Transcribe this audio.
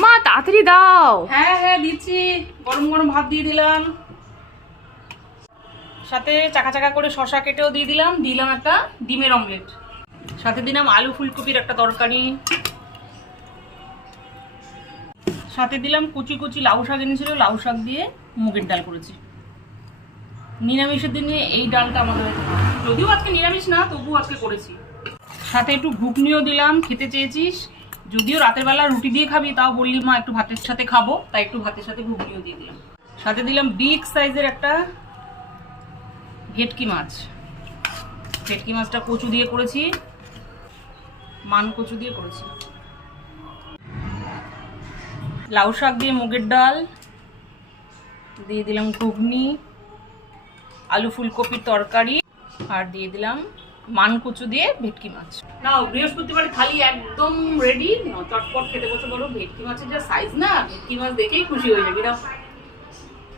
মা তাড়াতাড়ি দাও। হ্যাঁ হ্যাঁ দিচ্ছি, গরম গরম ভাত দিয়ে দিলাম, সাথে চাকা চাকা করে শশা কেটেও দিয়ে দিলাম, দিলাম একটা ডিমের অমলেট, সাথে দিলাম আলু ফুলকপির একটা তরকারি, সাথে দিলাম কুচি কুচি লাউ শাক এনেছিল, লাউ শাক দিয়ে মুগের ডাল করেছি। নিরামিষের দিনে এই ডালটা আমাদের, যদিও আজকে নিরামিষ না তবুও আজকে করেছি। সাথে একটু ঘুগনিও দিলাম, খেতে চেয়েছিস, যদিও রাতের বেলা রুটি দিয়ে খাবি তাও বললি মা একটু ভাতের সাথে খাবো, তাই একটু ভাতের সাথে ঘুগনিও দিয়ে দিলাম। সাথে দিলাম বিগ সাইজের একটা ভেটকি মাছ, ভেটকি মাছটা কচু দিয়ে করেছি, মান কচু দিয়ে করেছি। লাউ শাক দিয়ে মুগের ডাল দিয়ে দিলাম, ঘুগনি, আলু ফুলকপির তরকারি, আর দিয়ে দিলাম মান কচু দিয়ে ভেটকি মাছ। নাও বৃহস্পতিবার থালি একদম রেডি, চটপট খেতে বসে বলো। ভেটকি মাছের যা সাইজ না, ভেটকি মাছ দেখেই খুশি হয়ে যাবে।